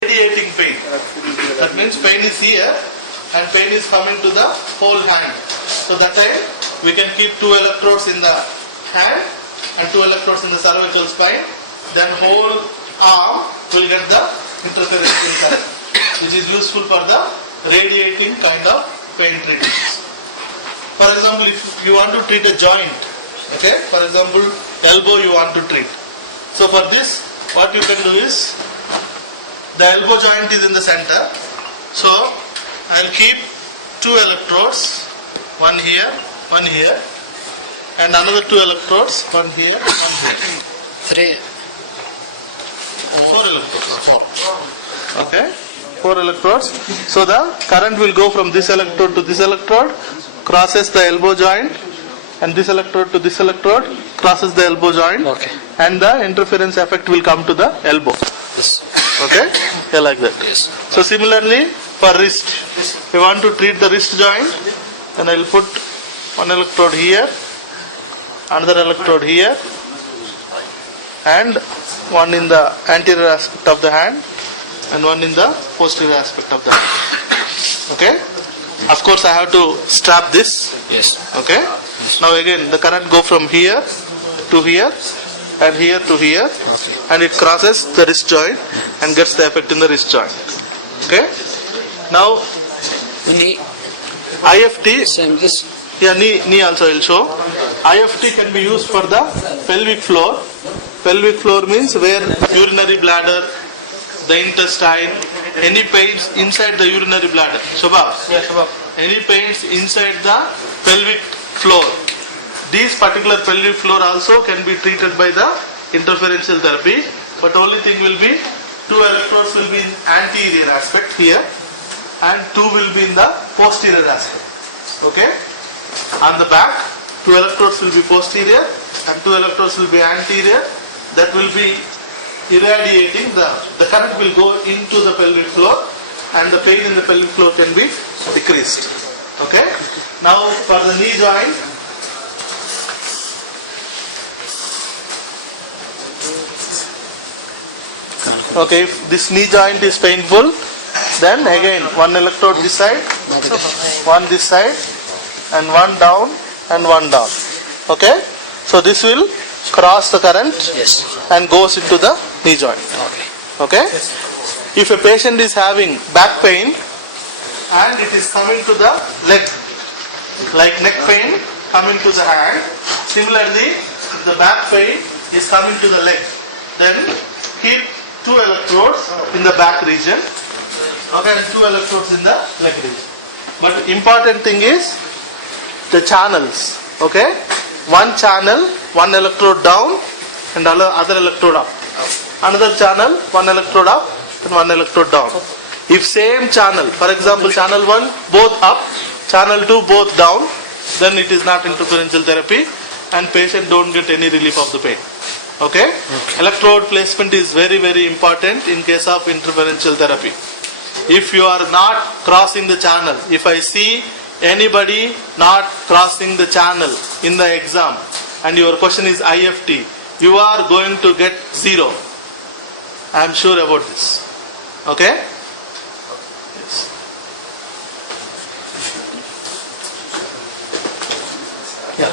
radiating pain. That means pain is here and pain is coming to the whole hand. So that time we can keep 2 electrodes in the hand and 2 electrodes in the cervical spine. Then whole arm will get the interferential current, which is useful for the radiating kind of pain treatments. For example, if you want to treat a joint, okay, for example, elbow you want to treat. So for this, what you can do is, the elbow joint is in the center. So I'll keep 2 electrodes, one here, and another 2 electrodes, one here, one here. 4 electrodes. Okay, 4 electrodes. So the current will go from this electrode to this electrode, crosses the elbow joint, and this electrode to this electrode crosses the elbow joint, okay, and the interference effect will come to the elbow. Yes. Okay, yeah, like that. Yes. So similarly for wrist, we want to treat the wrist joint, then I will put one electrode here, another electrode here, and one in the anterior aspect of the hand and one in the posterior aspect of the hand. Okay, of course I have to strap this. Yes. Okay, now again the current go from here to here and here to here, Okay. and it crosses the wrist joint and gets the effect in the wrist joint. Okay, now Knee, IFT, same this. yeah, knee also will show. IFT can be used for the pelvic floor. Pelvic floor means where urinary bladder, the intestine, any pains inside the urinary bladder. Shobha? Yeah, Shobha. Any pains inside the pelvic floor. These particular pelvic floor also can be treated by the interferential therapy, but only thing will be 2 electrodes will be in anterior aspect here and 2 will be in the posterior aspect. Okay? On the back, 2 electrodes will be posterior and 2 electrodes will be anterior. That will be irradiating, the current will go into the pelvic floor and the pain in the pelvic floor can be decreased. Okay? Now for the knee joint, okay, if this knee joint is painful, then again 1 electrode this side, 1 this side, and 1 down and 1 down. Okay? So this will cross the current, Yes. and goes into the knee joint. Okay. Okay? If a patient is having back pain and it is coming to the leg, like neck pain coming to the hand, similarly if the back pain is coming to the leg, then keep 2 electrodes in the back region, okay, and 2 electrodes in the leg region. But important thing is the channels. Okay, 1 channel, 1 electrode down and other electrode up. Another channel, 1 electrode up and 1 electrode down. If same channel, for example channel 1 both up, channel 2 both down, then it is not interferential therapy and patient don't get any relief of the pain. Okay? Electrode placement is very, very important in case of interferential therapy. If you are not crossing the channel, if I see anybody not crossing the channel in the exam and your question is IFT, you are going to get 0. I am sure about this. Okay? Yes. Yeah.